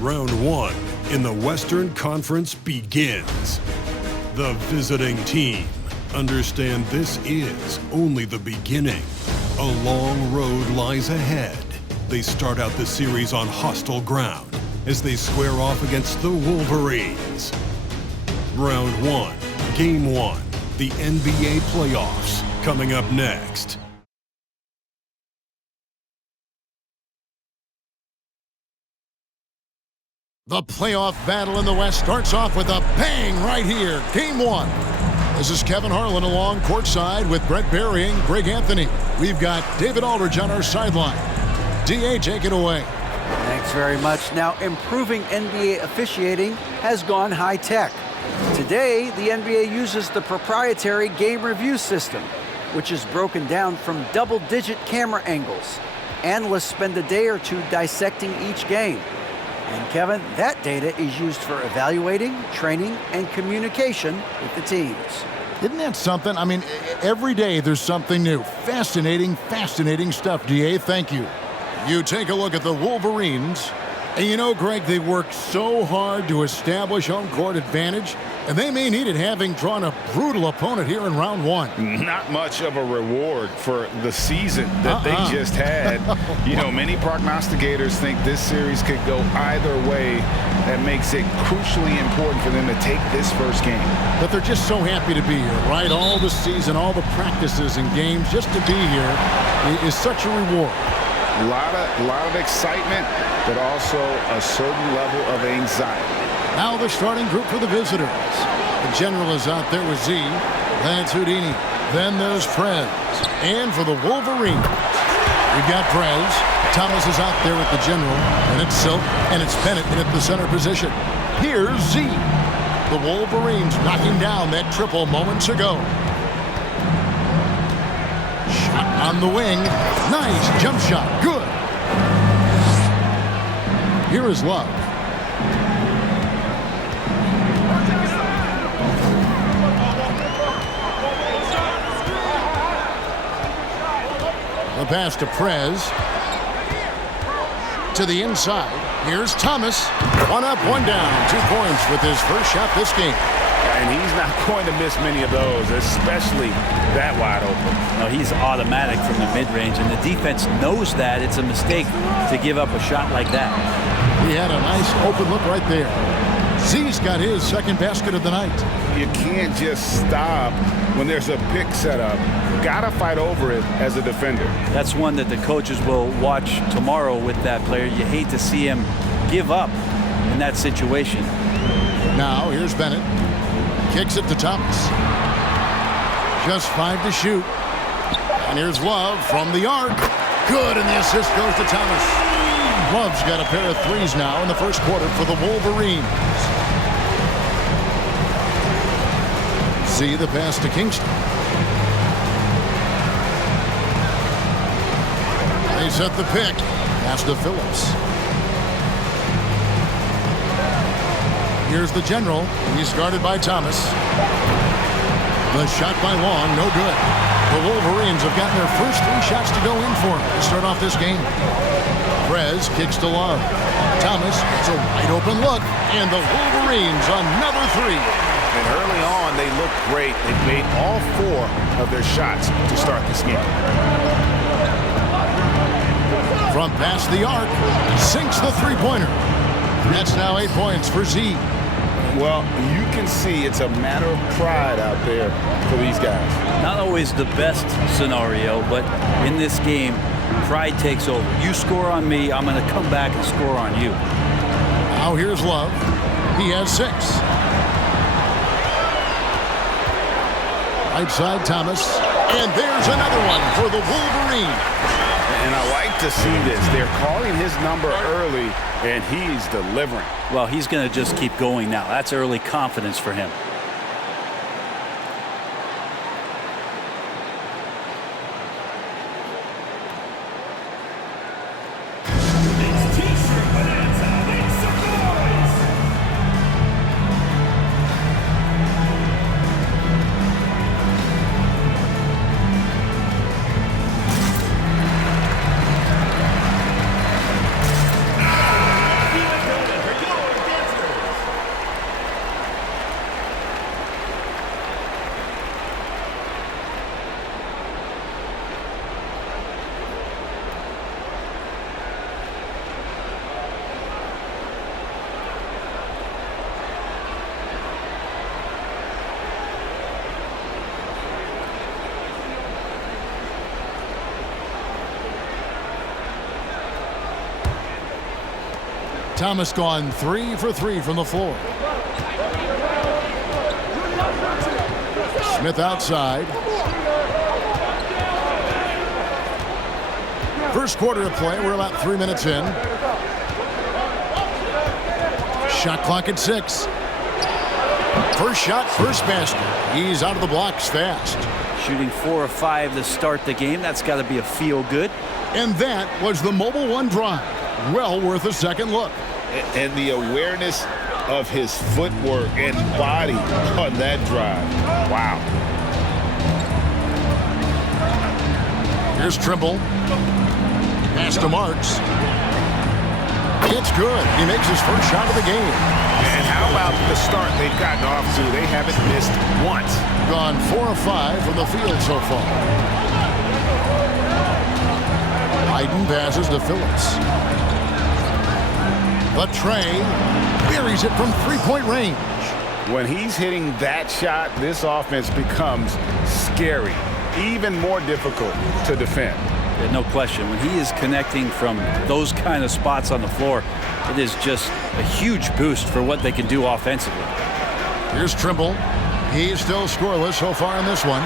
Round 1 in the Western Conference begins. The visiting team understand this is only the beginning. A long road lies ahead. They start out the series on hostile ground as they square off against the Wolverines. Round 1, Game 1, the NBA playoffs, coming up next. The playoff battle in the West starts off with a bang right here. Game 1. This is Kevin Harlan along courtside with Brett Barry and Greg Anthony. We've got David Aldridge on our sideline. D.A., take it away. Thanks very much. Now, improving NBA officiating has gone high-tech. Today, the NBA uses the proprietary game review system, which is broken down from double-digit camera angles. Analysts spend a day or two dissecting each game. And Kevin, that data is used for evaluating, training, and communication with the teams. Isn't that something? I mean, every day there's something new. Fascinating, fascinating stuff, D.A. Thank you. You take a look at the Wolverines. And you know, Greg, they worked so hard to establish home court advantage, and they may need it having drawn a brutal opponent here in round 1. Not much of a reward for the season that they just had. You know, many prognosticators think this series could go either way. That makes it crucially important for them to take this first game. But they're just so happy to be here, right? All the season, all the practices and games, just to be here is such a reward. A lot of excitement, but also a certain level of anxiety. Now the starting group for the visitors. The general is out there with Z. That's Houdini. Then there's Prez. And for the Wolverines, we've got Prez. Thomas is out there with the general. And it's Silk. And it's Bennett in at the center position. Here's Z. The Wolverines knocking down that triple moments ago. Shot on the wing. Nice jump shot. Good. Here is Love. The pass to Prez. To the inside. Here's Thomas. One up, one down. 2 points with his first shot this game. And he's not going to miss many of those, especially that wide open. No, he's automatic from the mid-range, and the defense knows that it's a mistake to give up a shot like that. He had a nice open look right there. Z's got his second basket of the night. You can't just stop when there's a pick set up. Gotta fight over it as a defender. That's one that the coaches will watch tomorrow with that player. You hate to see him give up in that situation. Now here's Bennett. Kicks it to Thomas. Just 5 to shoot. And here's Love from the arc. Good, and the assist goes to Thomas. Love's got a pair of threes now in the first quarter for the Wolverines. See the pass to Kingston. They set the pick. Pass to Phillips. Here's the general. He's guarded by Thomas. The shot by Long, no good. The Wolverines have gotten their first 3 shots to go in for him to start off this game. Prez kicks to Love. Thomas, it's a wide open look, and the Wolverines another 3. And early on, they looked great. They made all 4 of their shots to start this game. From past the arc, sinks the three-pointer. That's now 8 points for Z. Well, you can see it's a matter of pride out there for these guys. Not always the best scenario, but in this game, pride takes over. You score on me, I'm going to come back and score on you. Now here's Love. He has 6. Right side, Thomas. And there's another one for the Wolverines. And I like to see this. They're calling his number early, and he's delivering. Well, he's going to just keep going now. That's early confidence for him. Thomas gone 3 for 3 from the floor. Smith outside. First quarter of play. We're about 3 minutes in. Shot clock at 6. First shot, first basket. He's out of the blocks fast. Shooting 4 or 5 to start the game. That's got to be a feel good. And that was the Mobile One drive. Well worth a second look. And the awareness of his footwork and body on that drive. Wow. Here's Trimble. Pass to Marks. It's good. He makes his first shot of the game. And how about the start they've gotten off to? They haven't missed once. Gone 4 of 5 from the field so far. Hayden passes to Phillips. Trey buries it from three-point range. When he's hitting that shot, this offense becomes scary, even more difficult to defend. Yeah, no question. When he is connecting from those kind of spots on the floor, it is just a huge boost for what they can do offensively. Here's Trimble. He's still scoreless so far in this one.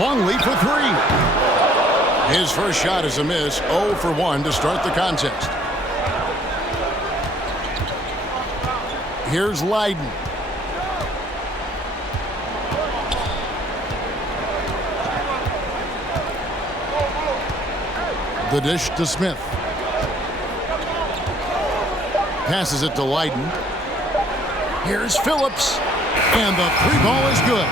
Long lead for 3. His first shot is a miss. 0 for 1 to start the contest. Here's Leiden. The dish to Smith. Passes it to Leiden. Here's Phillips. And the 3 ball is good.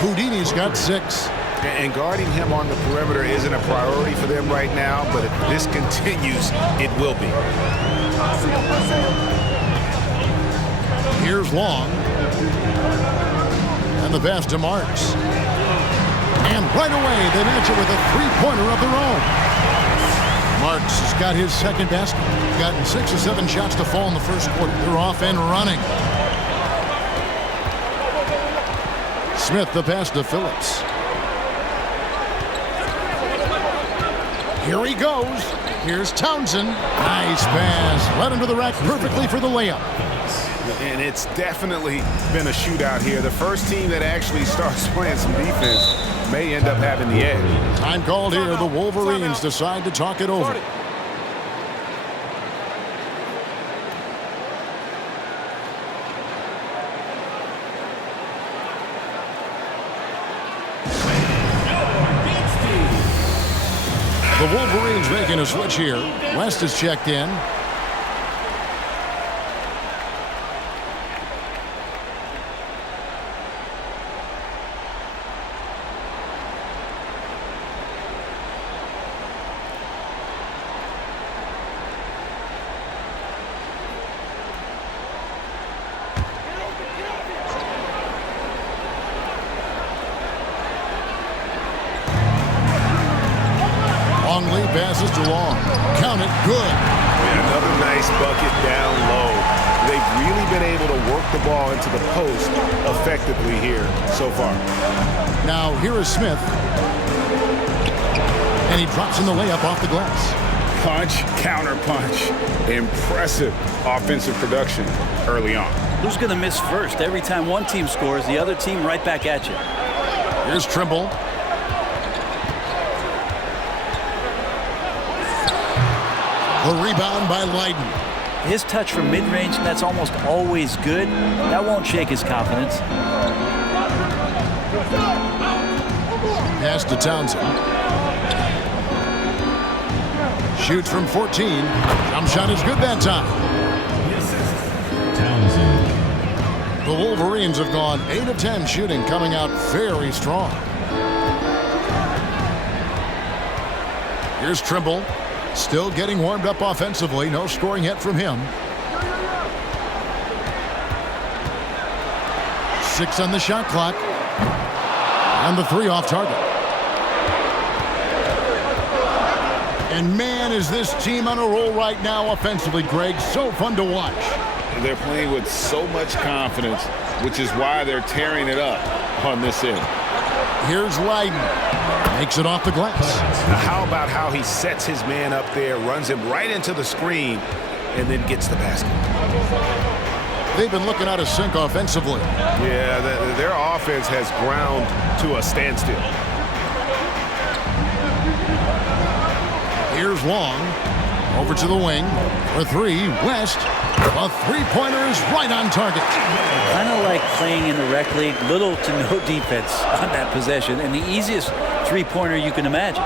Houdini's got 6. And guarding him on the perimeter isn't a priority for them right now, but if this continues, it will be. Here's Long. And the pass to Marks. And right away, they match it with a 3-pointer of their own. Marks has got his second basket. Gotten 6 or 7 shots to fall in the first quarter. They're off and running. Smith, the pass to Phillips. Here he goes. Here's Townsend. Nice pass. Led him to the rack perfectly for the layup. And it's definitely been a shootout here. The first team that actually starts playing some defense may end up having the edge. Time called here. The Wolverines decide to talk it over. The Wolverines making a switch here. West is checked in. Passes to Long. Count it. Good. And another nice bucket down low. They've really been able to work the ball into the post effectively here so far. Now here is Smith. And he drops in the layup off the glass. Punch, counter punch. Impressive offensive production early on. Who's going to miss first? Every time one team scores, the other team right back at you. Here's Trimble. A rebound by Leiden. His touch from mid-range, that's almost always good. That won't shake his confidence. Pass to Townsend. Shoots from 14. Jump shot is good that time. Townsend. The Wolverines have gone 8 of 10 shooting, coming out very strong. Here's Trimble. Still getting warmed up offensively. No scoring yet from him. 6 on the shot clock. And the 3 off target. And man, is this team on a roll right now offensively, Greg. So fun to watch. They're playing with so much confidence, which is why they're tearing it up on this end. Here's Leiden. Makes it off the glass. Now how about how he sets his man up there, runs him right into the screen, and then gets the basket. They've been looking out of sync offensively. Yeah, their offense has ground to a standstill. Here's Long. Over to the wing. For three, West. A three-pointer is right on target. Kind of like playing in the rec league, little to no defense on that possession, and the easiest three-pointer you can imagine.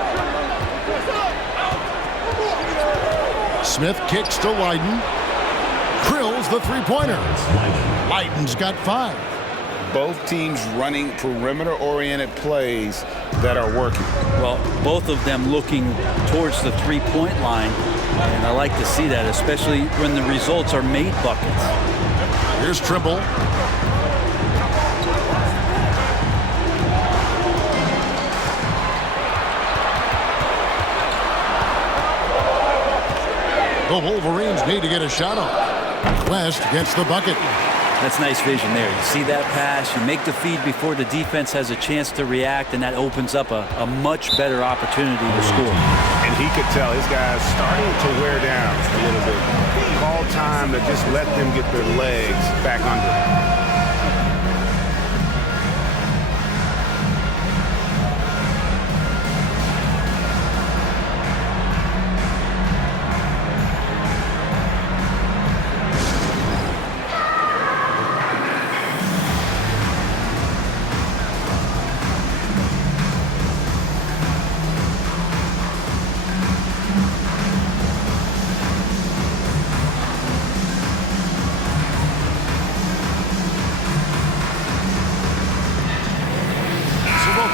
Smith kicks to Lydon. Drills the three-pointer. Lydon's got 5. Both teams running perimeter-oriented plays that are working. Well, both of them looking towards the three-point line, and I like to see that, especially when the results are made buckets. Here's Trimble. The Wolverines need to get a shot off. West gets the bucket. That's nice vision there. You see that pass, you make the feed before the defense has a chance to react, and that opens up a much better opportunity to score. And he could tell his guys starting to wear down a little bit. Call time to just let them get their legs back under.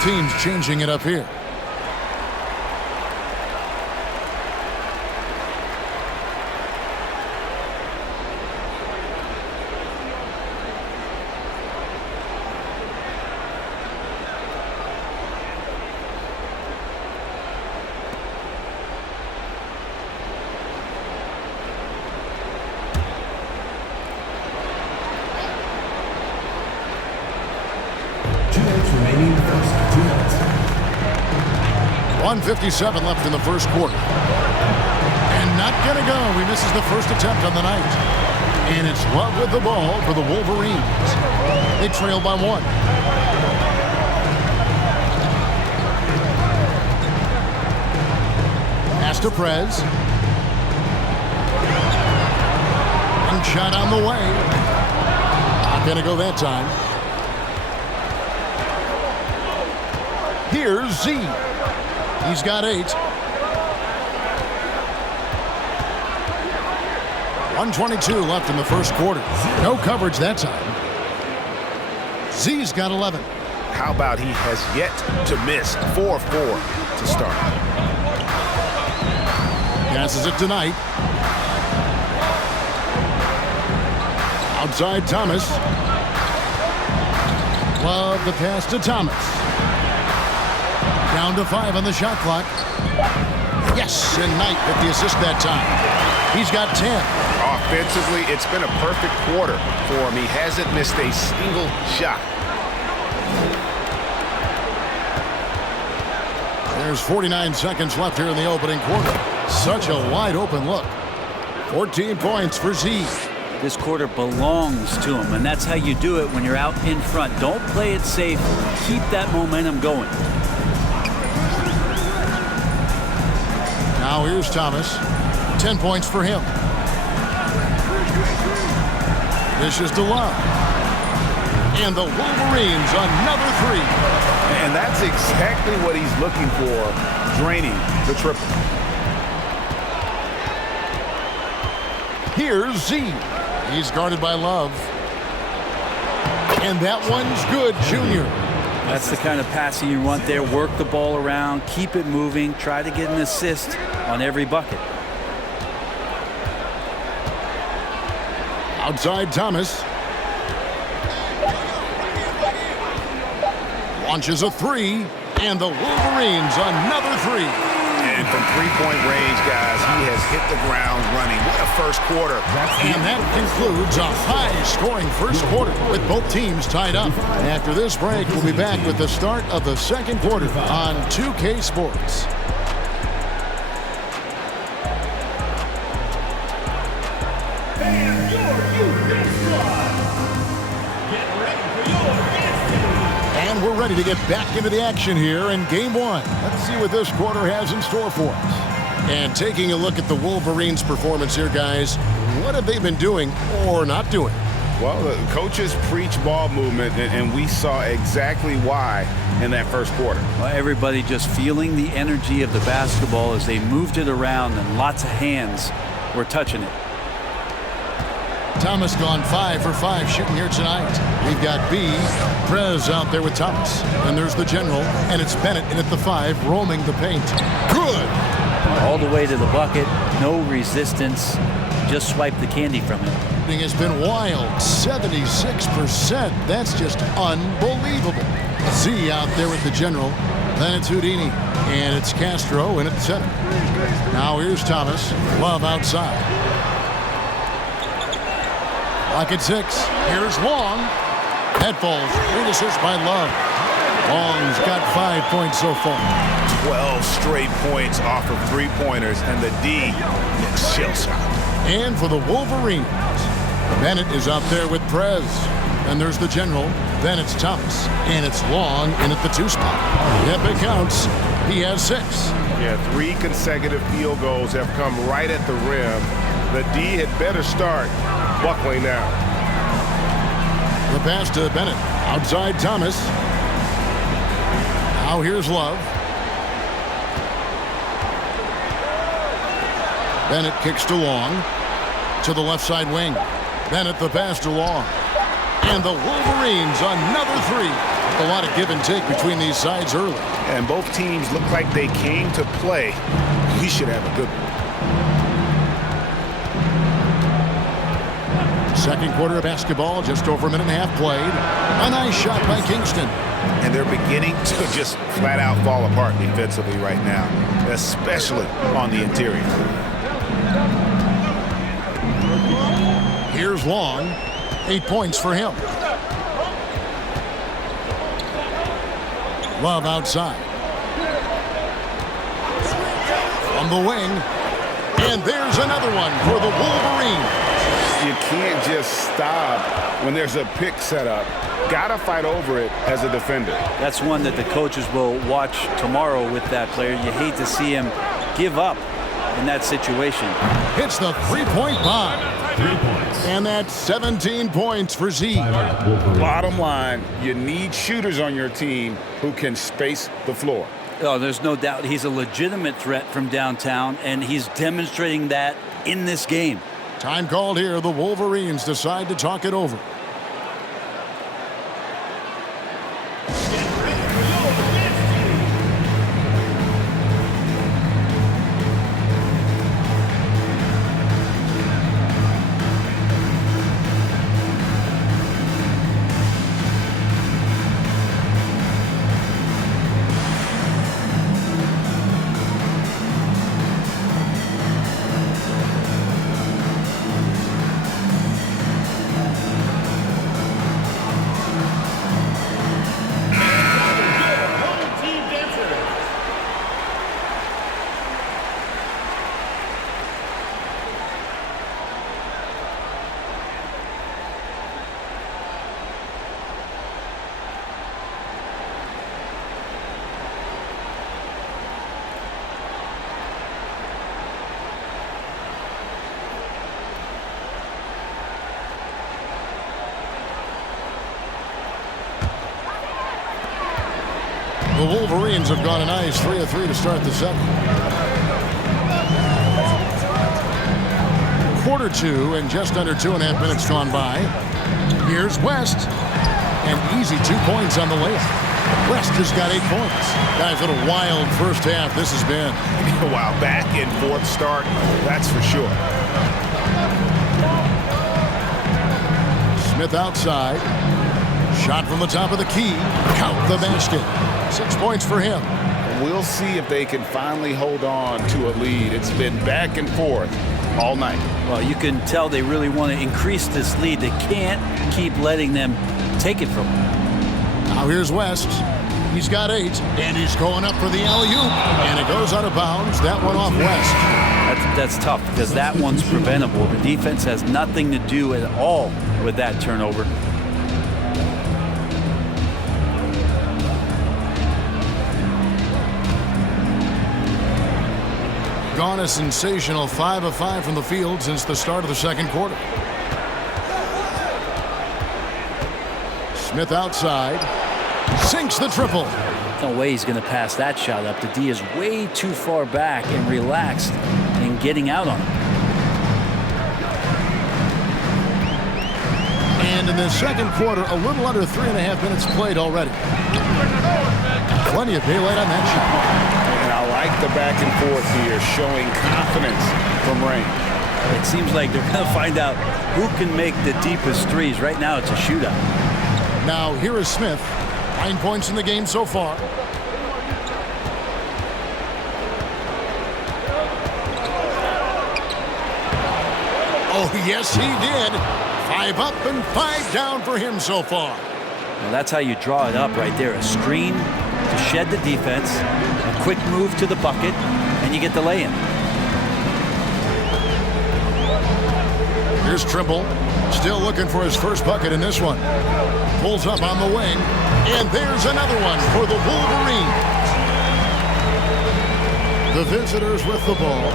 Teams changing it up here. Remaining first 2 minutes. 1:57 left in the first quarter. And not gonna go. He misses the first attempt on the night. And it's Love with the ball for the Wolverines. They trail by 1. Pass to Prez. And shot on the way. Not gonna go that time. Here's Z. He's got 8. 1:22 left in the first quarter. No coverage that time. Z's got 11. How about he has yet to miss 4-4 to start. Passes it tonight. Outside Thomas. Love the pass to Thomas. Down to 5 on the shot clock. Yes, and Knight with the assist that time. He's got 10. Offensively, it's been a perfect quarter for him. He hasn't missed a single shot. There's 49 seconds left here in the opening quarter. Such a wide open look. 14 points for Z. This quarter belongs to him, and that's how you do it when you're out in front. Don't play it safe. Keep that momentum going. Now here's Thomas. 10 points for him. This is DeLove. And the Wolverines another 3. And that's exactly what he's looking for, draining the triple. Here's Z. He's guarded by Love. And that one's good, Junior. That's the kind of passing you want there. Work the ball around, keep it moving, try to get an assist on every bucket. Outside Thomas. Launches a 3, and the Wolverines another 3. And from three-point range, guys, he has hit the ground running. What a first quarter. And that concludes a high-scoring first quarter with both teams tied up. After this break, we'll be back with the start of the second quarter on 2K Sports. And we're ready to get back into the action here in game one. Let's see what this quarter has in store for us. And taking a look at the Wolverines' performance here, guys, what have they been doing or not doing? Well, the coaches preach ball movement, and we saw exactly why in that first quarter. Well, everybody just feeling the energy of the basketball as they moved it around, and lots of hands were touching it. Thomas gone 5 for 5 shooting here tonight. We've got B. Prez out there with Thomas. And there's the general, and it's Bennett in at the 5, roaming the paint. Good! All the way to the bucket, no resistance, just swipe the candy from it. It has been wild, 76%. That's just unbelievable. Z out there with the general. Then it's Houdini, and it's Castro in at the center. Now here's Thomas. Love outside. Lock at 6. Here's Long. That falls. Great assist by Love. Long's got 5 points so far. 12 straight points off of three-pointers, and the D looks shell-shocked. And for the Wolverines, Bennett is out there with Prez. And there's the general. Then it's Thomas. And it's Long in at the 2 spot. If it counts, he has 6. Yeah, 3 consecutive field goals have come right at the rim. The D had better start buckling down. The pass to Bennett. Outside Thomas. Now here's Love. Bennett kicks to Long. To the left side wing. Bennett the pass to Long. And the Wolverines another 3. A lot of give and take between these sides early. And both teams look like they came to play. We should have a good one. Second quarter of basketball, just over a minute and a half played. A nice shot by Kingston. And they're beginning to just flat out fall apart defensively right now, especially on the interior. Here's Long. 8 points for him. Love outside. From the wing. And there's another one for the Wolverines. You can't just stop when there's a pick set up. Gotta fight over it as a defender. That's one that the coaches will watch tomorrow with that player. You hate to see him give up in that situation. Hits the three-point bomb. 3 points. And that's 17 points for Z. Bottom line, you need shooters on your team who can space the floor. Oh, there's no doubt he's a legitimate threat from downtown, and he's demonstrating that in this game. Time called here. The Wolverines decide to talk it over. The Wolverines have gone a nice 3 of 3 to start the second. Quarter 2 and just under 2.5 minutes gone by. Here's West. An easy 2 points on the layup. West has got 8 points. Guys, what a wild first half this has been. Wow, back and forth start, that's for sure. Smith outside. Shot from the top of the key. Count the basket. 6 points for him. We'll see if they can finally hold on to a lead. It's been back and forth all night. Well, you can tell they really want to increase this lead. They can't keep letting them take it from them. Now here's West. He's got 8, and he's going up for the alley-oop, and it goes out of bounds. That one off West. That's tough because that one's preventable. The defense has nothing to do at all with that turnover. Gone a sensational 5 of 5 from the field since the start of the second quarter. Smith outside. Sinks the triple. No way he's going to pass that shot up. The D is way too far back and relaxed in getting out on him. And in the second quarter, a little under 3.5 minutes played already. Plenty of daylight on that shot. And I like the back and forth here, showing confidence from Rain. It seems like they're going to find out who can make the deepest threes. Right now, it's a shootout. Now, here is Smith. 9 points in the game so far. Oh, yes, he did. 5 up and 5 down for him so far. Well, that's how you draw it up right there. A screen to shed the defense, a quick move to the bucket, and you get the lay-in. Here's Trimble, still looking for his first bucket in this one. Pulls up on the wing, and there's another one for the Wolverines. The visitors with the ball.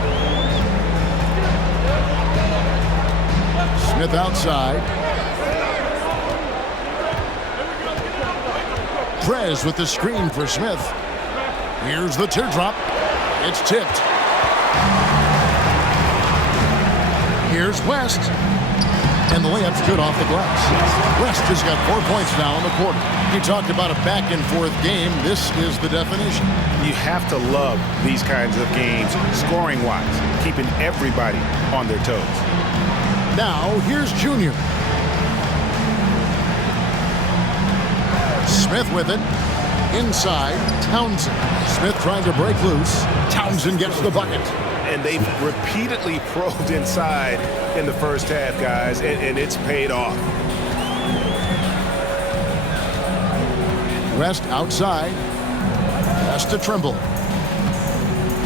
Smith outside. Prez with the screen for Smith. Here's the teardrop. It's tipped. Here's West. And the layup's good off the glass. West has got 4 points now in the quarter. You talked about a back-and-forth game. This is the definition. You have to love these kinds of games, scoring-wise, keeping everybody on their toes. Now, here's Junior. Smith with it. Inside, Townsend. Smith trying to break loose. Townsend gets the bucket. And they've repeatedly probed inside in the first half, guys, and it's paid off. West outside. Pass to Trimble.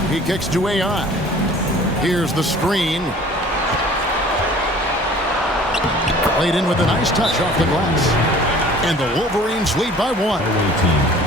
He kicks to AI. Here's the screen. Played in with a nice touch off the glass. And the Wolverines lead by 1.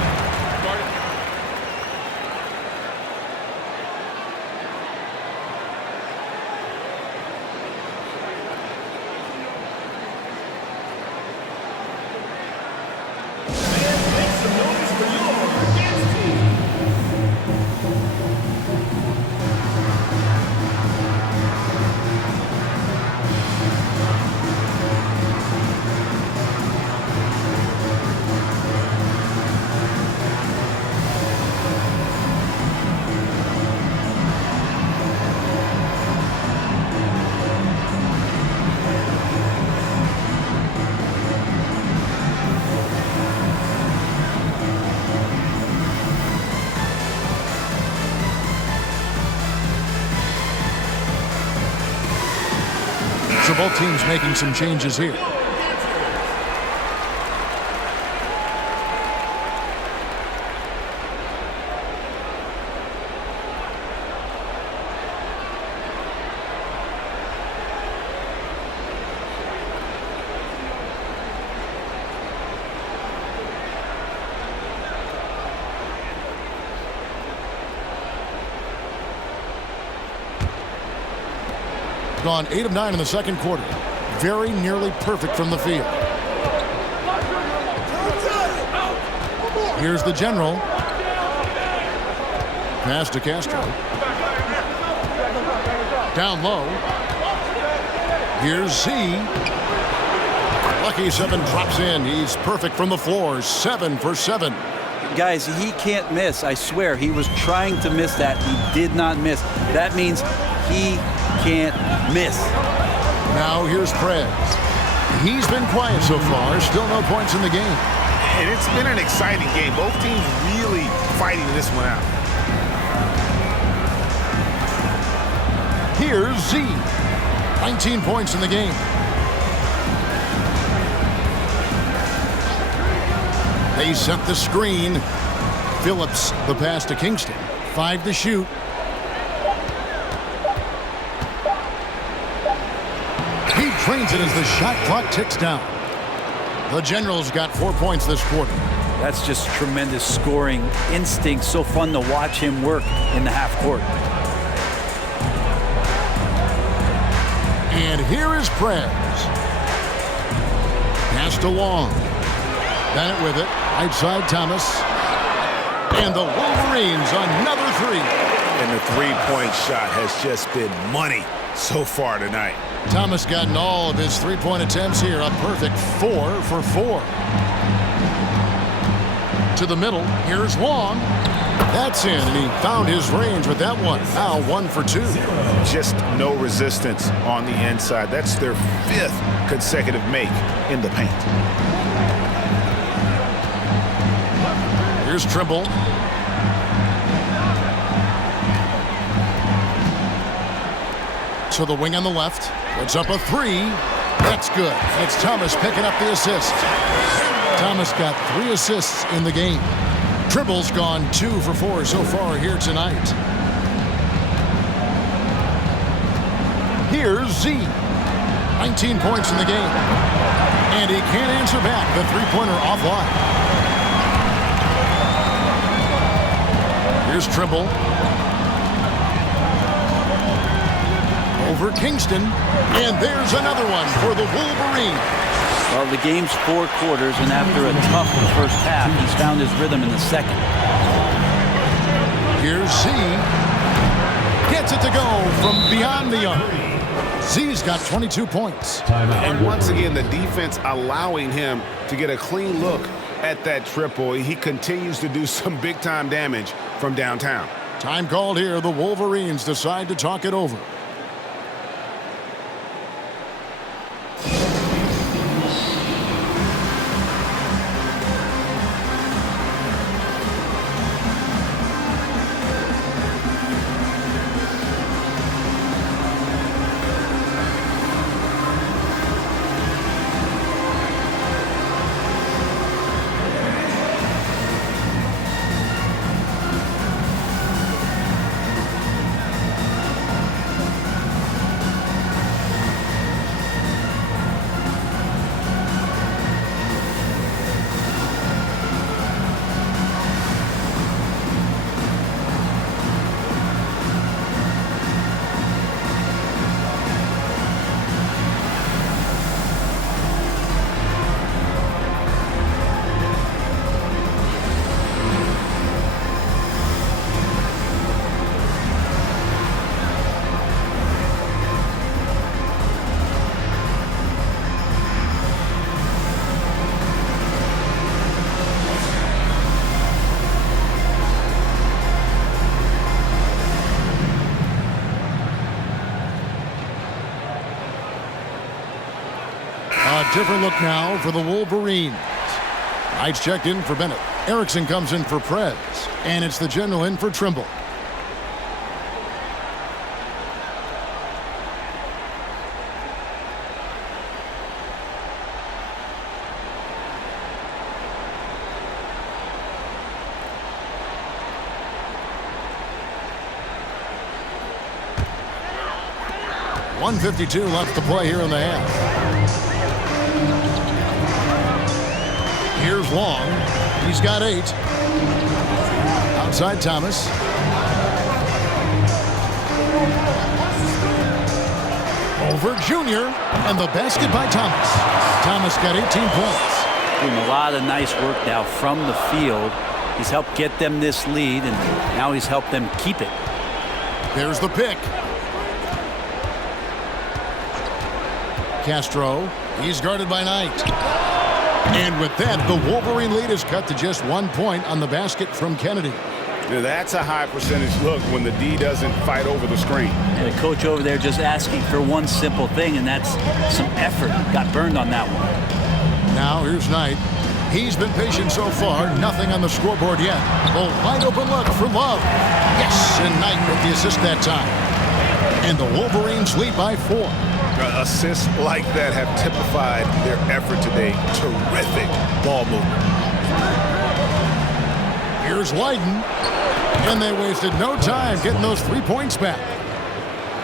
So both teams making some changes here. Gone 8 of 9 in the second quarter. Very nearly perfect from the field. Here's the general. Pass to Castro. Down low. Here's Z. Lucky 7 drops in. He's perfect from the floor. 7 for 7. Guys, he can't miss. I swear, he was trying to miss that. He did not miss. That means he can't miss. Now here's Prez. He's been quiet so far. Still no points in the game. And it's been an exciting game. Both teams really fighting this one out. Here's Z. 19 points in the game. They set the screen. Phillips the pass to Kingston. 5 to shoot. He drains it as the shot clock ticks down. The Generals got 4 points this quarter. That's just tremendous scoring instinct. So fun to watch him work in the half court. And here is Prez. Passed along. Bennett with it. Right side Thomas. And the Wolverines another three. And the three-point shot has just been money so far tonight. Thomas gotten all of his three-point attempts here. A perfect 4 for 4. To the middle. Here's Long. That's in, and he found his range with that one. Now 1 for 2. Just no resistance on the inside. That's their 5th consecutive make in the paint. Here's Trimble. To the wing on the left. Puts up a 3. That's good. It's Thomas picking up the assist. Thomas got 3 assists in the game. Trimble's gone 2 for 4 so far here tonight. Here's Z. 19 points in the game. And he can't answer back. The three-pointer offline. Here's Trimble. Over Kingston. And there's another one for the Wolverines. Well, the game's 4 quarters, and after a tough first half, he's found his rhythm in the second. Here's Z. Gets it to go from beyond the arc. Z's got 22 points. And once again, the defense allowing him to get a clean look at that triple. He continues to do some big-time damage from downtown. Time called here. The Wolverines decide to talk it over. Different look now for the Wolverines. Knights checked in for Bennett. Erickson comes in for Prez. And it's the General in for Trimble. .152 left to play here in the half. Here's Long. He's got 8. Outside Thomas. Over Junior. And the basket by Thomas. Thomas got 18 points. Doing a lot of nice work now from the field. He's helped get them this lead, and now he's helped them keep it. There's the pick. Castro. He's guarded by Knight. And with that, the Wolverine lead is cut to just 1 point on the basket from Kennedy. Now that's a high percentage look when the D doesn't fight over the screen. And the coach over there just asking for one simple thing, and that's some effort. Got burned on that one. Now here's Knight. He's been patient so far. Nothing on the scoreboard yet. A wide open look for Love. Yes, and Knight with the assist that time. And the Wolverines lead by 4. Assists like that have typified their effort today. Terrific ball movement. Here's Leiden. And they wasted no time getting those 3 points back.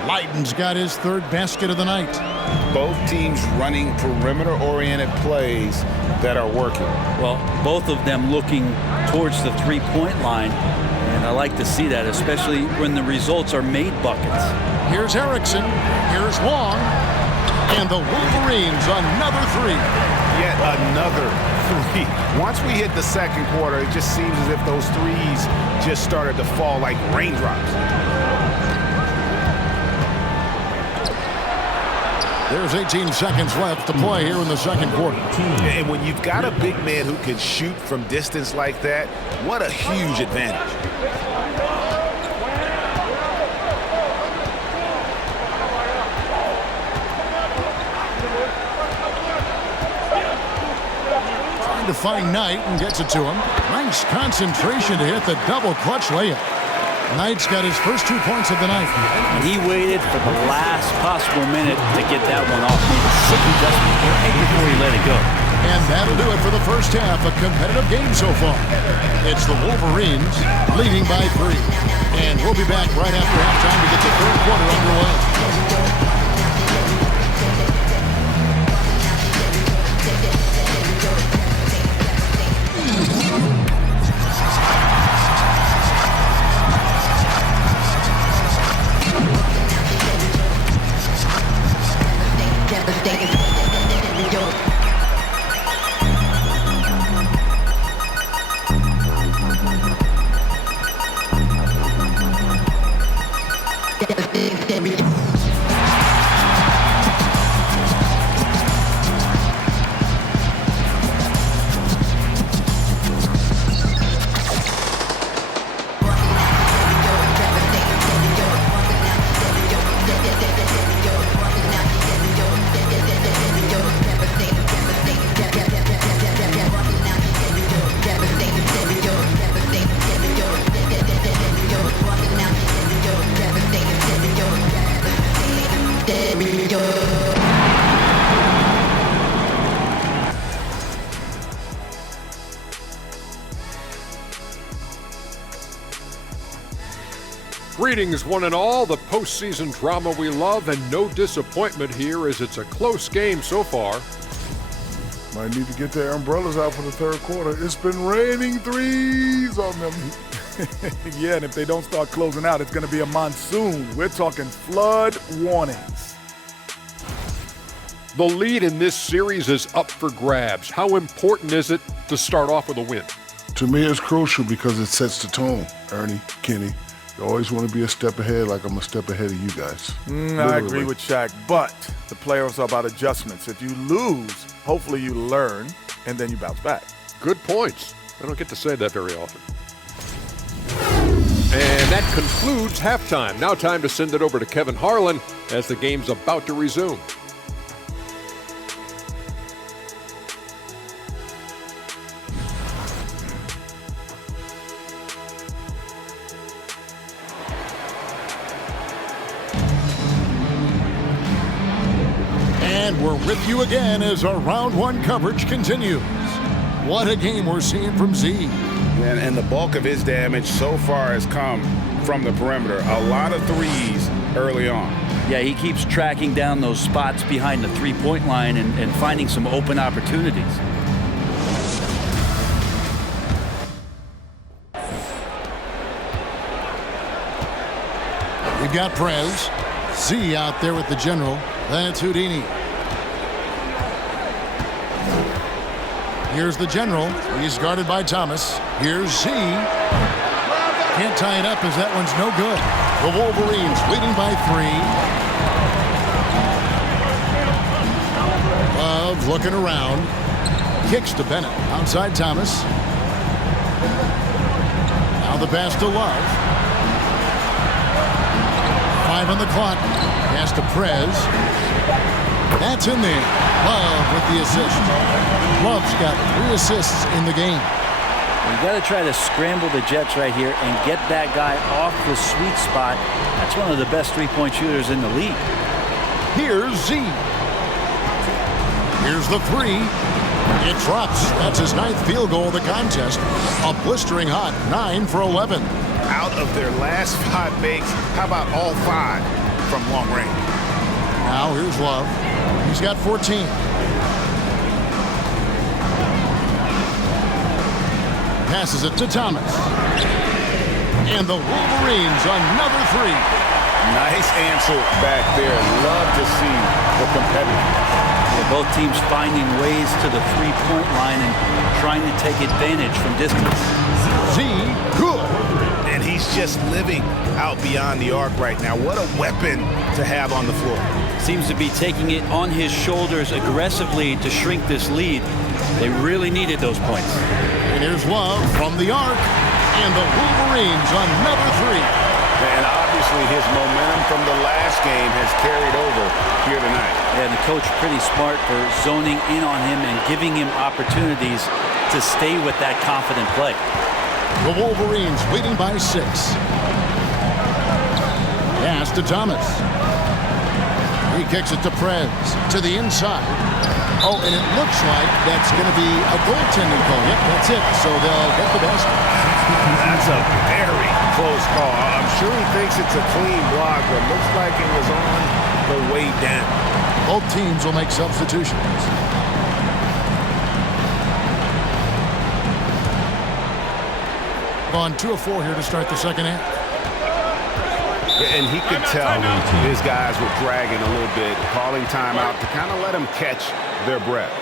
Leiden's got his third basket of the night. Both teams running perimeter-oriented plays that are working. Well, both of them looking towards the three-point line. And I like to see that, especially when the results are made buckets. Here's Erickson. Here's Long. And the Wolverines, another three. Yet another three. Once we hit the second quarter, it just seems as if those threes just started to fall like raindrops. There's 18 seconds left to play here in the second quarter. And when you've got a big man who can shoot from distance like that, what a huge advantage. Trying to find Knight and gets it to him. Nice concentration to hit the double clutch layup. Knight's got his first 2 points of the night. And he waited for the last possible minute to get that one off. Made a sick adjustment right before he let it go. And that'll do it for the first half. A competitive game so far. It's the Wolverines leading by 3. And we'll be back right after halftime to get the third quarter underway. Greetings, one and all. The postseason drama we love, and no disappointment here as it's a close game so far. Might need to get their umbrellas out for the third quarter. It's been raining threes on them. Yeah, and if they don't start closing out, it's going to be a monsoon. We're talking flood warnings. The lead in this series is up for grabs. How important is it to start off with a win? To me, it's crucial because it sets the tone, Ernie, Kenny. You always want to be a step ahead, like I'm a step ahead of you guys. I agree with Shaq, but the playoffs are about adjustments. If you lose, hopefully you learn, and then you bounce back. Good points. I don't get to say that very often. And that concludes halftime. Now time to send it over to Kevin Harlan as the game's about to resume. And we're with you again as our round one coverage continues. What a game we're seeing from Z. And the bulk of his damage so far has come from the perimeter. A lot of threes early on. Yeah, he keeps tracking down those spots behind the three-point line and finding some open opportunities. We've got Prez. Z out there with the general. That's Houdini. Here's the general. He's guarded by Thomas. Here's Z. Can't tie it up as that one's no good. The Wolverines leading by 3. Love looking around. Kicks to Bennett. Outside Thomas. Now the pass to Love. 5 on the clock. Pass to Prez. That's in there. Love with the assist. Love's got 3 assists in the game. You got to try to scramble the Jets right here and get that guy off the sweet spot. That's one of the best three-point shooters in the league. Here's Z. Here's the 3. It drops. That's his 9th field goal of the contest. A blistering hot 9 for 11. Out of their last 5 makes, how about all 5 from long range? Now here's Love. He's got 14. Passes it to Thomas. And the Wolverines another 3. Nice answer back there. Love to see the competitive. Yeah, both teams finding ways to the three-point line and trying to take advantage from distance. Z, good. And he's just living out beyond the arc right now. What a weapon to have on the floor. Seems to be taking it on his shoulders aggressively to shrink this lead. They really needed those points. And here's Love from the arc. And the Wolverines another 3. And obviously his momentum from the last game has carried over here tonight. Yeah, the coach pretty smart for zoning in on him and giving him opportunities to stay with that confident play. The Wolverines leading by 6. Pass to Thomas. He kicks it to Prez. To the inside. Oh, and it looks like that's going to be a goaltending call. Yep, that's it. So they'll get the basket. That's a very close call. I'm sure he thinks it's a clean block, but looks like it was on the way down. Both teams will make substitutions. On 2 of 4 here to start the second half. And he could tell his guys were dragging a little bit, calling timeout to kind of let them catch their breath.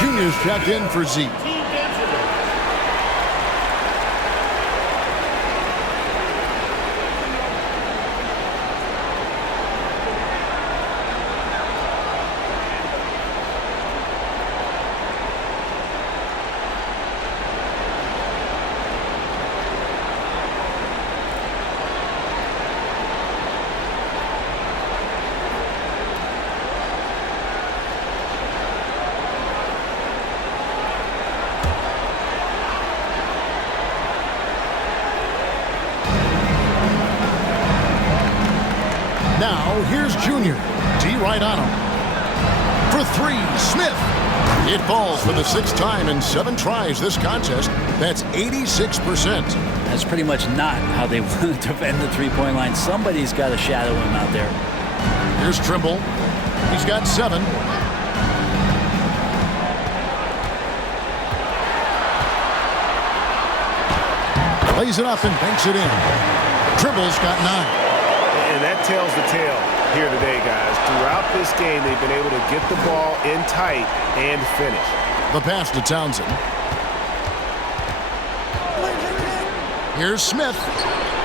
Junior's checked in for Z. Now, here's Junior. D right on him. For 3, Smith. It falls for the 6th time in 7 tries this contest. That's 86%. That's pretty much not how they want to defend the three-point line. Somebody's got to shadow him out there. Here's Trimble. He's got 7. Lays it up and banks it in. Trimble's got 9. And that tells the tale here today, guys. Throughout this game, they've been able to get the ball in tight and finish. The pass to Townsend. Here's Smith.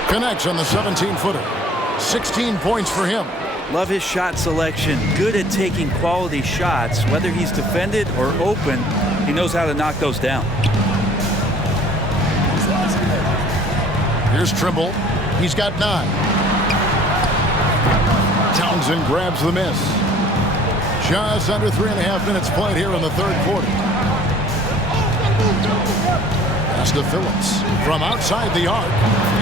Connects on the 17-footer. 16 points for him. Love his shot selection. Good at taking quality shots. Whether he's defended or open, he knows how to knock those down. Here's Trimble. He's got 9. Townsend grabs the miss. Just under 3.5 minutes played here in the 3rd quarter. Pass to Phillips from outside the arc.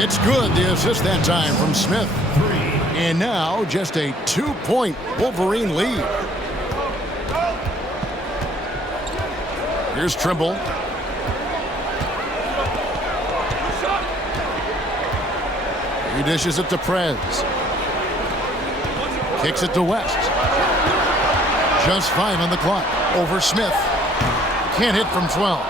It's good. The assist that time from Smith. And now just a 2-point Wolverine lead. Here's Trimble. He dishes it to Prez. Kicks it to West. Just 5 on the clock. Over Smith. Can't hit from 12.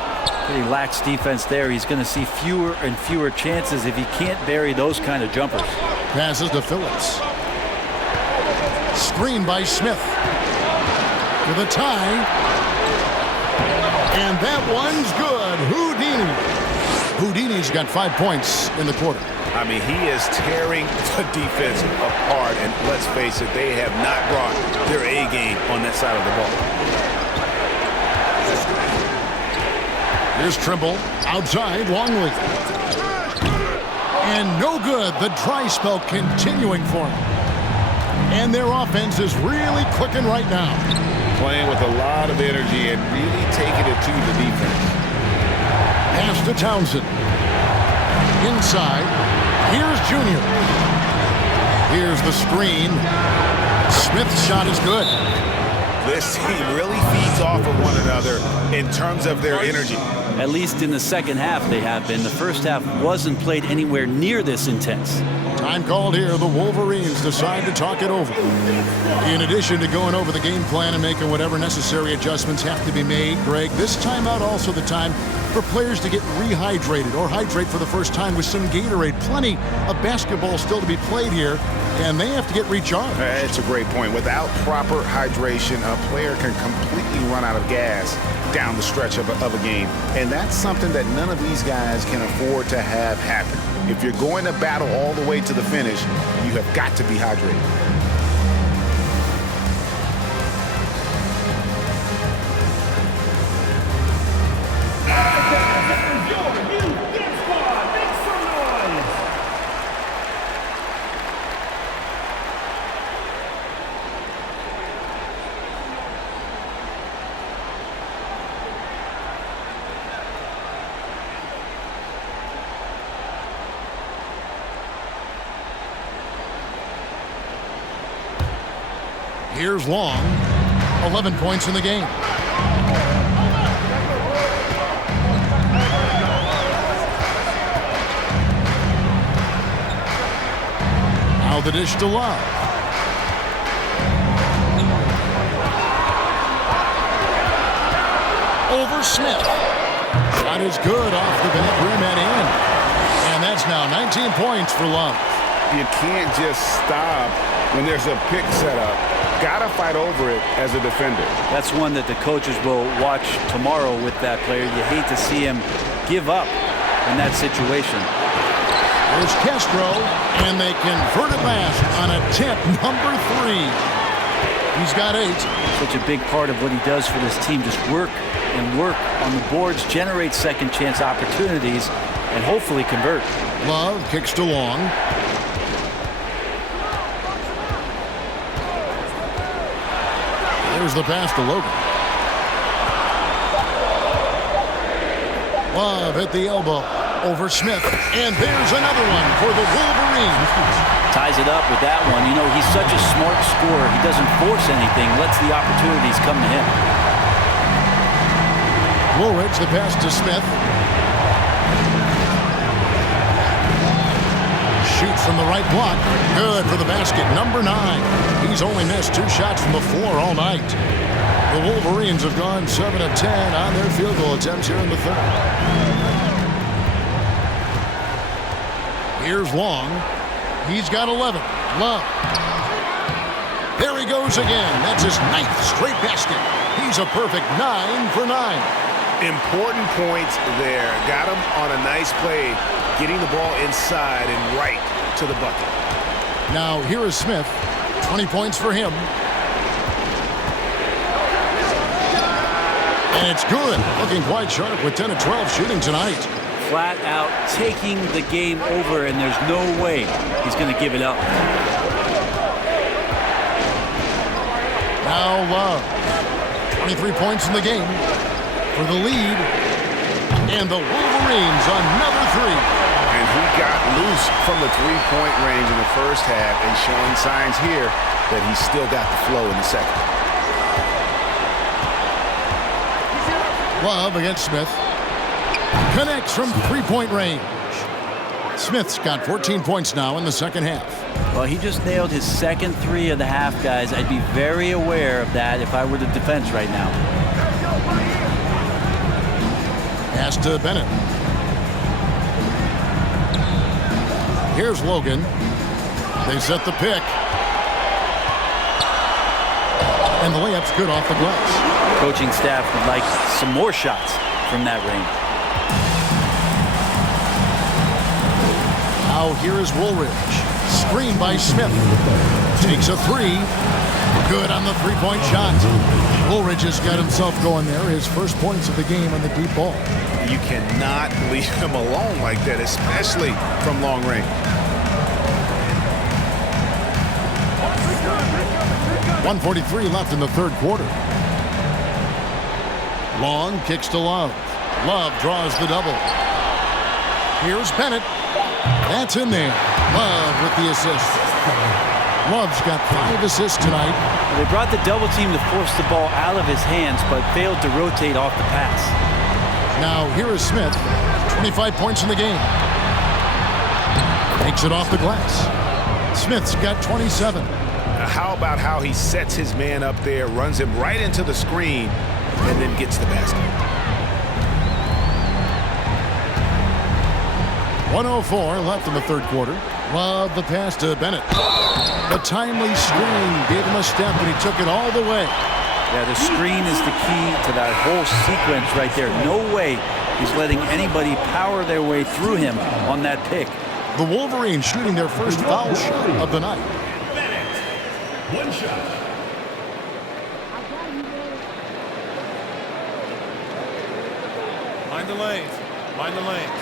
Pretty lax defense there. He's going to see fewer and fewer chances if he can't bury those kind of jumpers. Passes to Phillips. Screen by Smith. To the tie. And that one's good. Houdini's got 5 points in the quarter. I mean, he is tearing the defense apart, and let's face it, they have not brought their A game on that side of the ball. Here's Trimble outside Longley. And no good. The dry spell continuing for them. And their offense is really clicking right now. Playing with a lot of energy and really taking it to the defense. Pass to Townsend. Inside. Here's Junior. Here's the screen. Smith's shot is good. This team really feeds off of one another in terms of their energy. At least in the second half they have been. The first half wasn't played anywhere near this intense. Time called here. The Wolverines decide to talk it over. In addition to going over the game plan and making whatever necessary adjustments have to be made, Greg, this timeout also the time for players to get rehydrated or hydrate for the first time with some Gatorade. Plenty of basketball still to be played here, and they have to get recharged. That's a great point. Without proper hydration, a player can completely run out of gas down the stretch of a game. And that's something that none of these guys can afford to have happen. If you're going to battle all the way to the finish, you have got to be hydrated. Here's Long, 11 points in the game. Now the dish to Love. Over Smith. Shot is good off the back rim and in. And that's now 19 points for Love. You can't just stop when there's a pick set up. Gotta fight over it as a defender. That's one that the coaches will watch tomorrow with that player. You hate to see him give up in that situation. There's Castro, and they convert it last on attempt number 3. He's got 8. Such a big part of what he does for this team. Just work and work on the boards, generate second chance opportunities, and hopefully convert. Love kicks to Long. There's the pass to Logan. Love at the elbow over Smith. And there's another one for the Wolverines. Ties it up with that one. You know, he's such a smart scorer. He doesn't force anything, lets the opportunities come to him. Woolridge, the pass to Smith. Shoots from the right block. Good for the basket. Number 9. He's only missed 2 shots from the floor all night. The Wolverines have gone 7 of 10 on their field goal attempts here in the third. Here's Long. He's got 11. Love. There he goes again. That's his 9th straight basket. He's a perfect 9 for 9. Important points there. Got him on a nice play, getting the ball inside and right to the bucket. Now here is Smith. 20 points for him. And it's good. Looking quite sharp with 10 of 12 shooting tonight. Flat out taking the game over, and there's no way he's going to give it up. Now Love. 23 points in the game for the lead. And the Wolverines another 3. And he got loose from the three-point range in the first half and showing signs here that he's still got the flow in the second. Love against Smith. Connects from three-point range. Smith's got 14 points now in the second half. Well, he just nailed his second 3 of the half, guys. I'd be very aware of that if I were the defense right now. Pass to Bennett. Here's Logan. They set the pick. And the layup's good off the glass. Coaching staff would like some more shots from that range. Now here is Woolridge. Screen by Smith. Takes a 3. Good on the three-point shot. Woolridge has got himself going there. His first points of the game on the deep ball. You cannot leave him alone like that, especially from long range. 1:43 left in the third quarter. Long kicks to Love. Love draws the double. Here's Bennett. That's in there. Love with the assist. Love's got 5 assists tonight. They brought the double team to force the ball out of his hands, but failed to rotate off the pass. Now here is Smith. 25 points in the game. Takes it off the glass. Smith's got 27. Now how about how he sets his man up there, runs him right into the screen, and then gets the basket. 1:04 left in the third quarter. Love the pass to Bennett. The timely screen gave him a step, and he took it all the way. Yeah, the screen is the key to that whole sequence right there. No way he's letting anybody power their way through him on that pick. The Wolverines shooting their first foul shot of the night. One shot. Mind the lanes. Mind the lanes.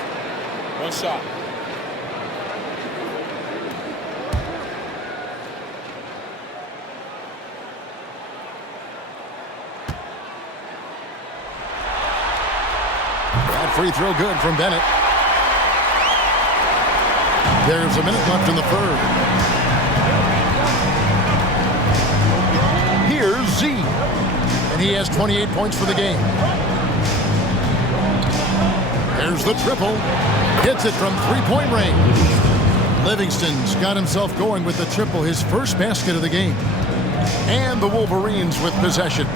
One shot. That free throw good from Bennett. There's a minute left in the third. Here's Z. And he has 28 points for the game. There's the triple. Hits it from three-point range. Livingston's got himself going with the triple, his first basket of the game. And the Wolverines with possession.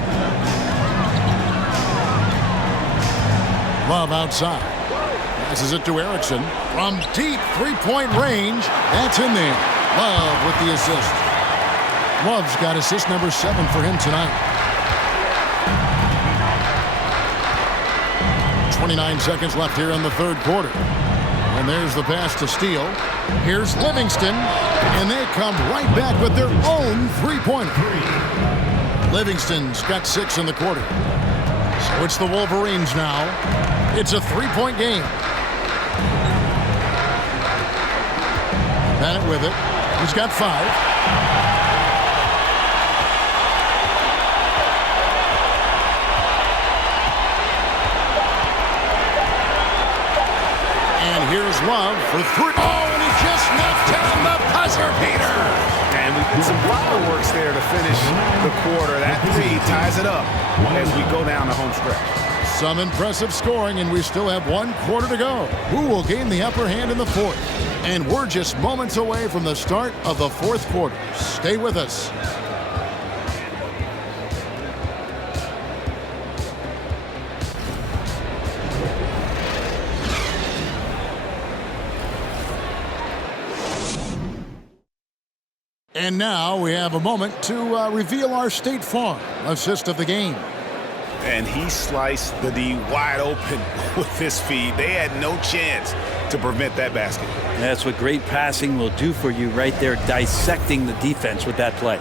Love outside. Passes it to Erickson. From deep three-point range. That's in there. Love with the assist. Love's got assist number 7 for him tonight. 29 seconds left here in the third quarter. And there's the pass to Steele. Here's Livingston. And they come right back with their own three-pointer. Livingston's got 6 in the quarter. So it's the Wolverines now. It's a three-point game. Bennett with it. He's got 5. And here's Love for 3. Oh, and he just knocked down the buzzer beater. And we get some fireworks there to finish the quarter. That 3 ties it up as we go down the home stretch. Some impressive scoring, and we still have 1 quarter to go. Who will gain the upper hand in the fourth? And we're just moments away from the start of the fourth quarter. Stay with us. And now we have a moment to reveal our State Farm assist of the game. And he sliced the D wide open with his feed. They had no chance to prevent that basket. That's what great passing will do for you right there, dissecting the defense with that play.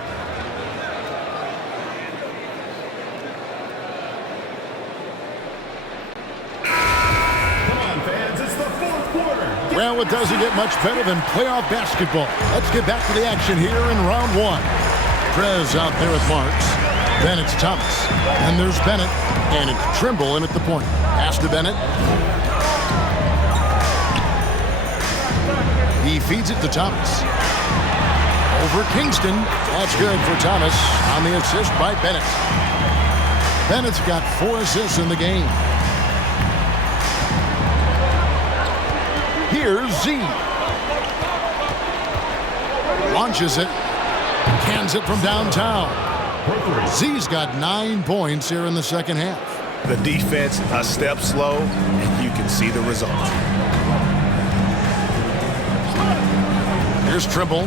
Come on, fans, it's the fourth quarter. Well, it doesn't get much better than playoff basketball. Let's get back to the action here in round 1. Prez out there with Marks. Then it's Thomas. And there's Bennett. And it's Trimble in at the point. Pass to Bennett. He feeds it to Thomas. Over Kingston. That's good for Thomas on the assist by Bennett. Bennett's got 4 assists in the game. Here's Z. Launches it. Cans it from downtown. Z's got 9 points here in the second half. The defense a step slow, and you can see the result. Here's Trimble.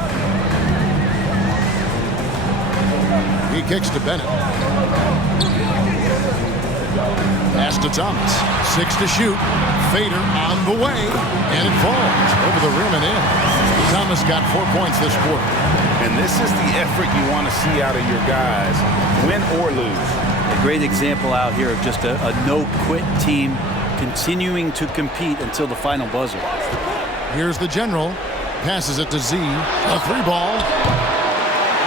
He kicks to Bennett. Pass to Thomas. 6 to shoot. Fader on the way. And it falls over the rim and in. Thomas got 4 points this quarter. And this is the effort you want to see out of your guys, win or lose. A great example out here of just a no-quit team continuing to compete until the final buzzer. Here's the general. Passes it to Z. A 3-ball.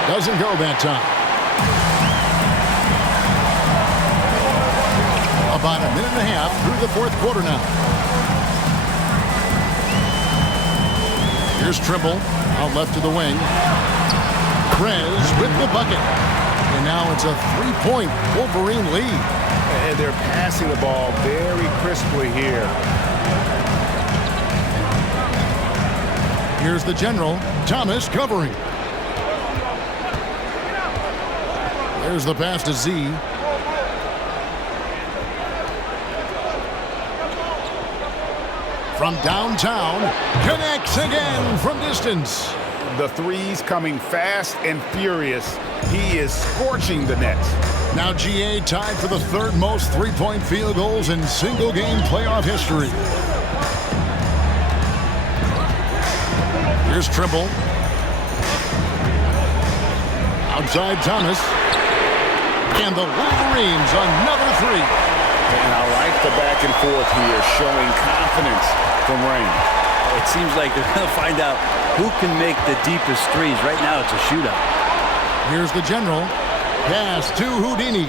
Doesn't go that time. About a minute and a half through the fourth quarter now. Here's Trimble. Out left to the wing. Prez with the bucket. And now it's a 3-point Wolverine lead. And they're passing the ball very crisply here. Here's the general. Thomas covering. There's the pass to Z. From downtown, connects again from distance. The threes coming fast and furious. He is scorching the nets. Now GA tied for the third most three-point field goals in single-game playoff history. Here's Trimble. Outside Thomas. And the Wolverines another three. And I like the back and forth here, showing confidence from Rain. It seems like they're going to find out who can make the deepest threes. Right now it's a shootout. Here's the general. Pass to Houdini.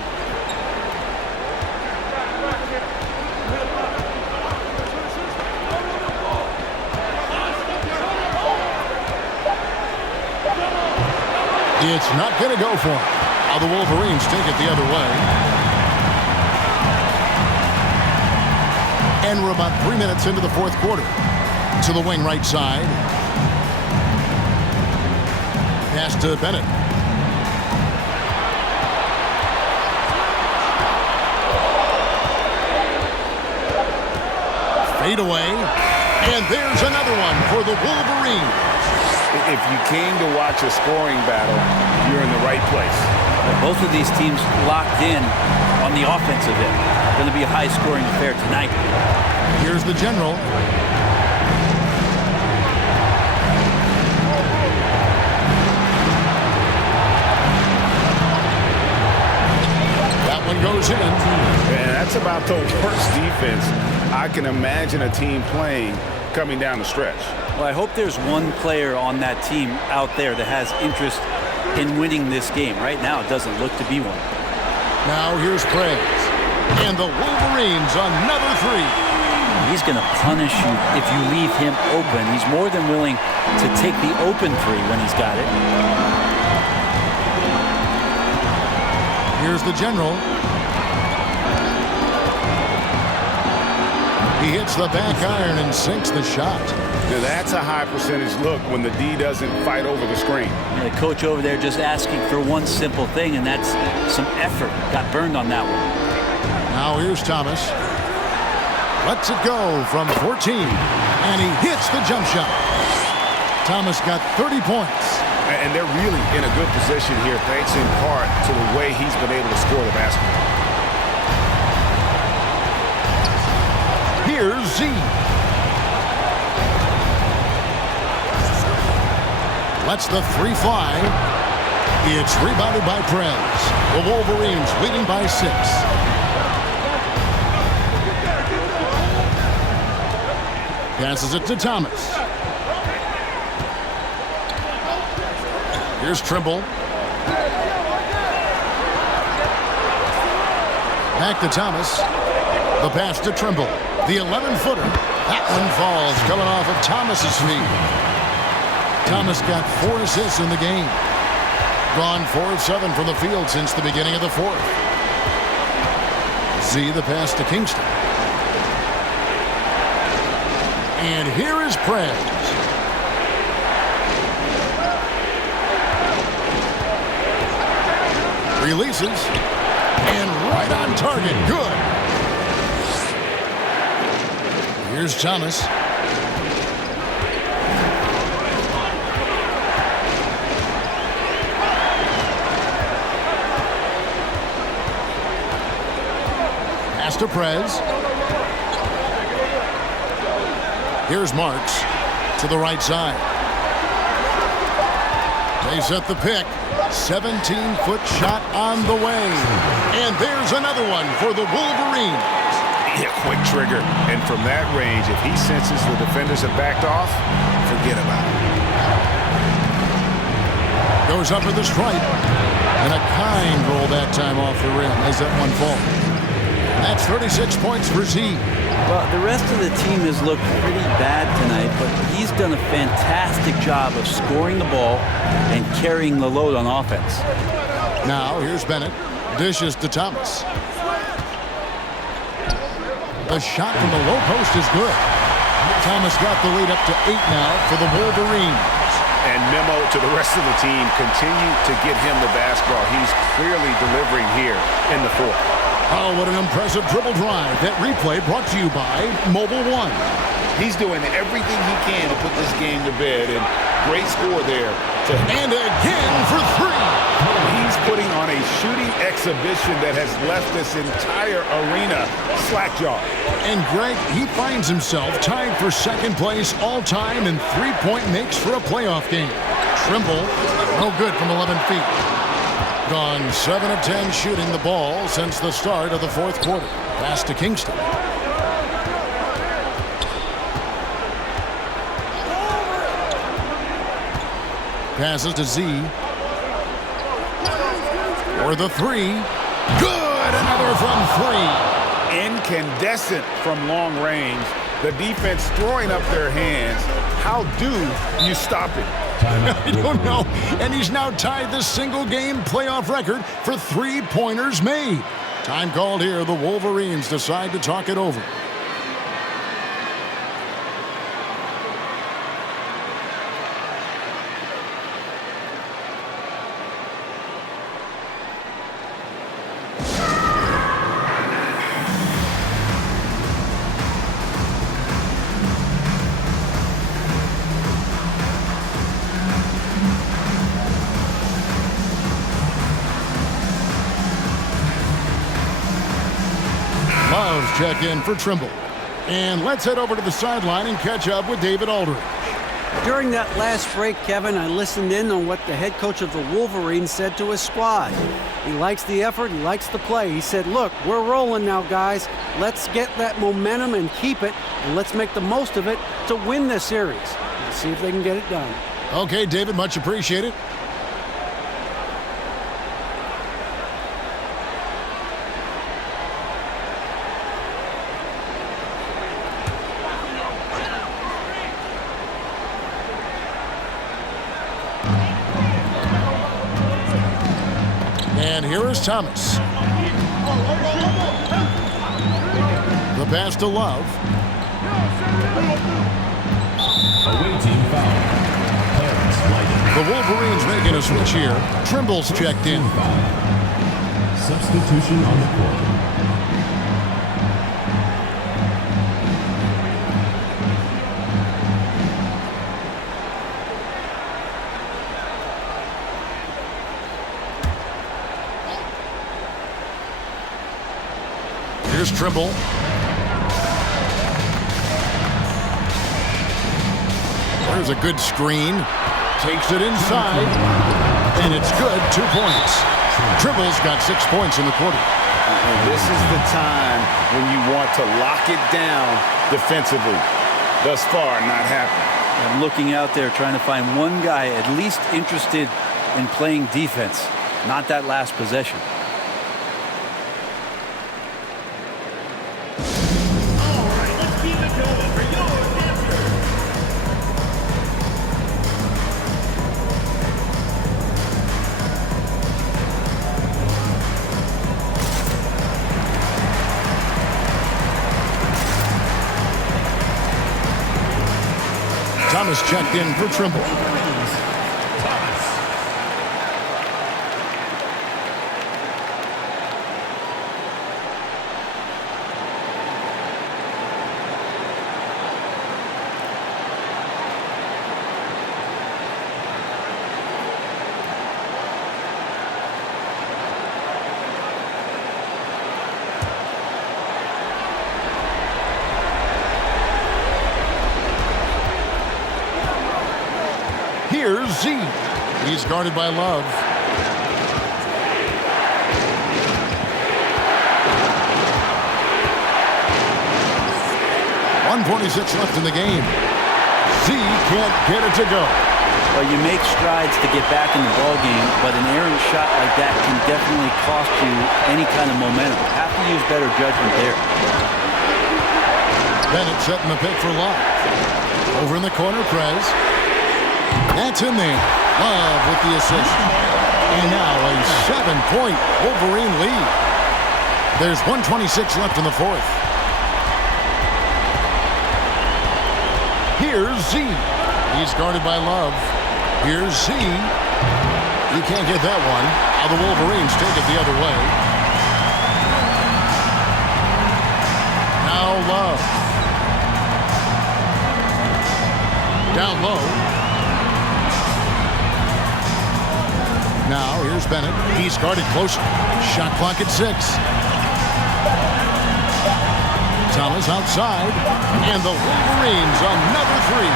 It's not going to go for him. Now the Wolverines take it the other way. And we're about 3 minutes into the fourth quarter. To the wing right side. Pass to Bennett. Fade away. And there's another one for the Wolverines. If you came to watch a scoring battle, you're in the right place. Both of these teams locked in on the offensive end. Going to be a high-scoring affair tonight. Here's the general. That one goes in. And that's about the worst defense I can imagine a team playing coming down the stretch. Well, I hope there's one player on that team out there that has interest in winning this game. Right now, it doesn't look to be one. Now here's Prez. And the Wolverines another three. He's going to punish you if you leave him open. He's more than willing to take the open three when he's got it. Here's the general. He hits the back iron and sinks the shot. Now that's a high percentage look when the D doesn't fight over the screen. And the coach over there just asking for one simple thing, and that's some effort. Got burned on that one. Now here's Thomas. Lets it go from 14. And he hits the jump shot. Thomas got 30 points. And they're really in a good position here, thanks in part to the way he's been able to score the basketball. Here's Z. Lets the three fly. It's rebounded by Prez. The Wolverines leading by 6. Passes it to Thomas. Here's Trimble. Back to Thomas. The pass to Trimble. The 11-footer. That one falls, coming off of Thomas's feet. Thomas got 4 assists in the game. Gone 4 of 7 from the field since the beginning of the fourth. Z the pass to Kingston. And here is Prez. Releases. And right on target. Good. Here's Thomas. Pass to Prez. Here's Marks to the right side. They set the pick. 17-foot shot on the way. And there's another one for the Wolverines. Yeah, quick trigger. And from that range, if he senses the defenders have backed off, forget about it. Goes up for the strike. And a kind roll that time off the rim as that one falls. That's 36 points for Z. Well, the rest of the team has looked pretty bad tonight, but he's done a fantastic job of scoring the ball and carrying the load on offense. Now, here's Bennett. Dishes to Thomas. The shot from the low post is good. Thomas got the lead up to 8 now for the Wolverines. And memo to the rest of the team, continue to get him the basketball. He's clearly delivering here in the fourth. Oh, what an impressive dribble drive. That replay brought to you by Mobile One. He's doing everything he can to put this game to bed, and great score there. And again for 3. He's putting on a shooting exhibition that has left this entire arena slack-jawed. And Greg, he finds himself tied for second place all-time in three-point makes for a playoff game. Trimble, no good from 11 feet. Gone 7 of 10 shooting the ball since the start of the fourth quarter. Pass to Kingston. Passes to Z. For the 3. Good! Another from 3. Incandescent from long range. The defense throwing up their hands. How do you stop it? I don't know. And he's now tied the single-game playoff record for three-pointers made. Time called here. The Wolverines decide to talk it over. Check in for Trimble. And let's head over to the sideline and catch up with David Aldridge. During that last break, Kevin, I listened in on what the head coach of the Wolverines said to his squad. He likes the effort, he likes the play. He said, look, we're rolling now, guys. Let's get that momentum and keep it, and let's make the most of it to win this series. Let's see if they can get it done. Okay, David, much appreciated. And here is Thomas. The pass to Love. Away team foul. The Wolverines making a switch here. Trimble's checked in. Substitution on the court. Here's Trimble. There's a good screen. Takes it inside. And it's good. 2 points. Trimble's got 6 points in the quarter. And this is the time when you want to lock it down defensively. Thus far, not happening. I'm looking out there trying to find one guy at least interested in playing defense, not that last possession. Thomas checked in for Trimble. Here's Z. He's guarded by Love. 1:46 left in the game. Z can't get it to go. Well, you make strides to get back in the ball game, but an errant shot like that can definitely cost you any kind of momentum. Have to use better judgment there. Bennett setting the pick for Love. Over in the corner, Prez. That's in there. Love with the assist. And now a 7-point Wolverine lead. There's 1:26 left in the fourth. Here's Z. He's guarded by Love. Here's Z. He can't get that one. Now the Wolverines take it the other way. Now Love. Down low. Now here's Bennett. He's guarded closer. Shot clock at 6. Thomas outside. And the Wolverines another 3.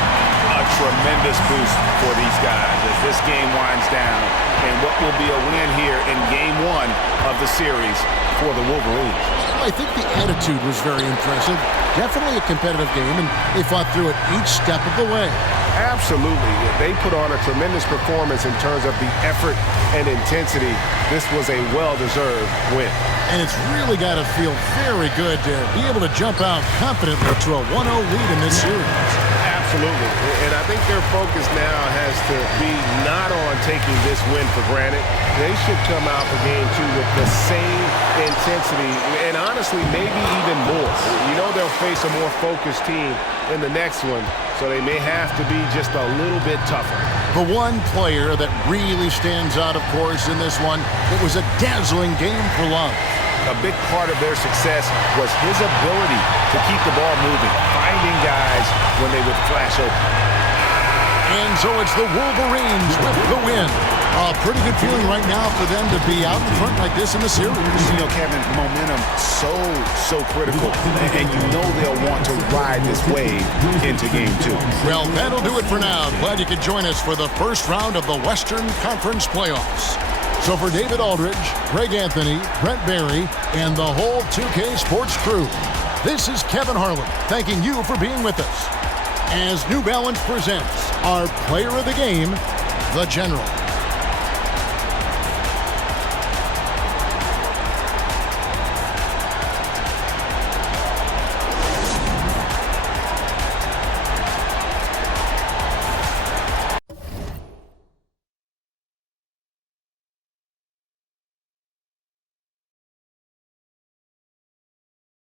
A tremendous boost for these guys as this game winds down. And what will be a win here in game 1 of the series for the Wolverines. I think the attitude was very impressive. Definitely a competitive game, and they fought through it each step of the way. Absolutely. They put on a tremendous performance in terms of the effort and intensity. This was a well-deserved win. And it's really got to feel very good to be able to jump out confidently to a 1-0 lead in this series. Absolutely. And I think their focus now has to be not on taking this win for granted. They should come out for game 2 with the same intensity and honestly maybe even more. You know they'll face a more focused team in the next one, so they may have to be just a little bit tougher. The one player that really stands out, of course, in this one, it was a dazzling game for Love. A big part of their success was his ability to keep the ball moving, finding guys when they would flash open. And so it's the Wolverines with the win. A pretty good feeling right now for them to be out in front like this in the series. You know, Kevin, momentum so critical. And you know they'll want to ride this wave into game 2. Well, that'll do it for now. Glad you could join us for the first round of the Western Conference playoffs. So for David Aldridge, Greg Anthony, Brent Barry, and the whole 2K Sports crew, this is Kevin Harlan thanking you for being with us as New Balance presents our player of the game, the General.